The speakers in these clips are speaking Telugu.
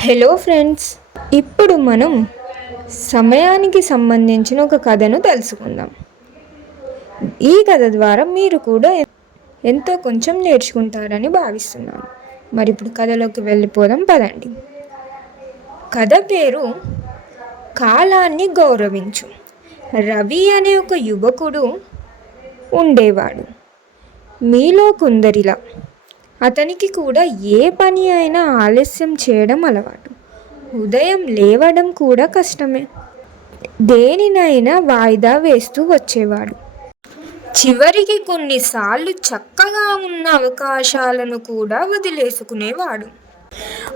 హలో ఫ్రెండ్స్ ఇప్పుడు మనం సమయానికి సంబంధించిన ఒక కథను తెలుసుకుందాం. ఈ కథ ద్వారా మీరు కూడా ఎంతో కొంచెం నేర్చుకుంటారని భావిస్తున్నాను. మరి ఇప్పుడు కథలోకి వెళ్ళిపోదాం పదండి. కథ పేరు కాలాన్ని గౌరవించు. రవి అనే ఒక యువకుడు ఉండేవాడు. మీలో కొందరిలా అతనికి కూడా ఏ పని అయినా ఆలస్యం చేయడం అలవాటు. ఉదయం లేవడం కూడా కష్టమే. దేనినైనా వాయిదా వేస్తూ వచ్చేవాడు. చివరికి కొన్నిసార్లు చక్కగా ఉన్న అవకాశాలను కూడా వదిలేసుకునేవాడు.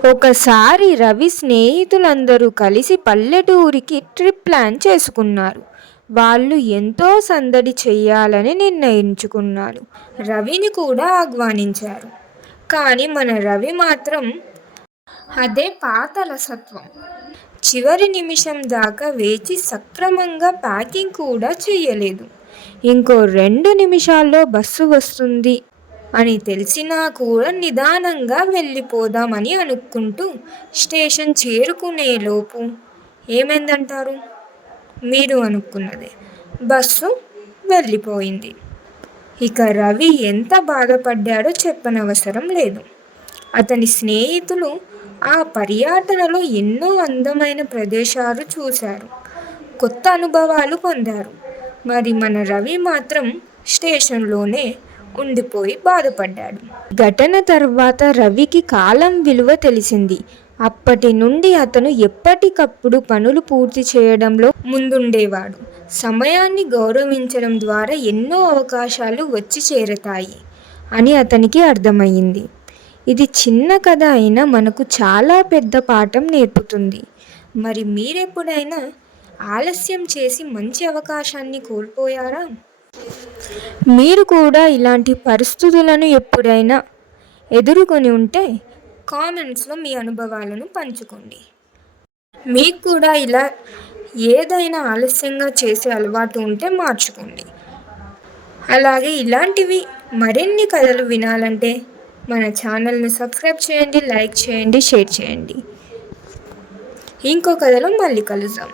ఒకసారి రవి స్నేహితులందరూ కలిసి పల్లెటూరికి ట్రిప్ ప్లాన్ చేసుకున్నారు. వాళ్ళు ఎంతో సందడి చేయాలని నిర్ణయించుకున్నారు. రవిని కూడా ఆహ్వానించారు. కానీ మన రవి మాత్రం అదే పాత లసత్వం చివరి నిమిషం దాకా వేచి సక్రమంగా ప్యాకింగ్ కూడా చేయలేదు ఇంకో రెండు నిమిషాల్లో బస్సు వస్తుంది అని తెలిసినా కూడా నిదానంగా వెళ్ళిపోదామని అనుకుంటూ స్టేషన్ చేరుకునేలోపు ఏమైందంటారు? మీరు అనుకున్నదే. బస్సు వెళ్ళిపోయింది. ఇక రవి ఎంత బాధపడ్డాడో చెప్పనవసరం లేదు. అతని స్నేహితులు ఆ పర్యటనలో ఎన్నో అందమైన ప్రదేశాలు చూశారు. కొత్త అనుభవాలు పొందారు. మరి మన రవి మాత్రం స్టేషన్లోనే ఉండిపోయి బాధపడ్డాడు. ఘటన తర్వాత రవికి కాలం విలువ తెలిసింది. అప్పటి నుండి అతను ఎప్పటికప్పుడు పనులు పూర్తి చేయడంలో ముందుండేవాడు. సమయాన్ని గౌరవించడం ద్వారా ఎన్నో అవకాశాలు వచ్చి చేరతాయి అని అతనికి అర్థమయ్యింది. ఇది చిన్న కథ అయినా మనకు చాలా పెద్ద పాఠం నేర్పుతుంది. మరి మీరెప్పుడైనా ఆలస్యం చేసి మంచి అవకాశాన్ని కోల్పోయారా? మీరు కూడా ఇలాంటి పరిస్థితులను ఎప్పుడైనా ఎదుర్కొని ఉంటే కామెంట్స్లో మీ అనుభవాలను పంచుకోండి. మీకు కూడా ఇలా ఏదైనా ఆలస్యంగా చేసే అలవాటు ఉంటే మార్చుకోండి. అలాగే ఇలాంటివి మరిన్ని కథలు వినాలంటే మన ఛానల్ని సబ్స్క్రైబ్ చేయండి లైక్ చేయండి షేర్ చేయండి. ఇంకో కథలో మళ్ళీ కలుద్దాం.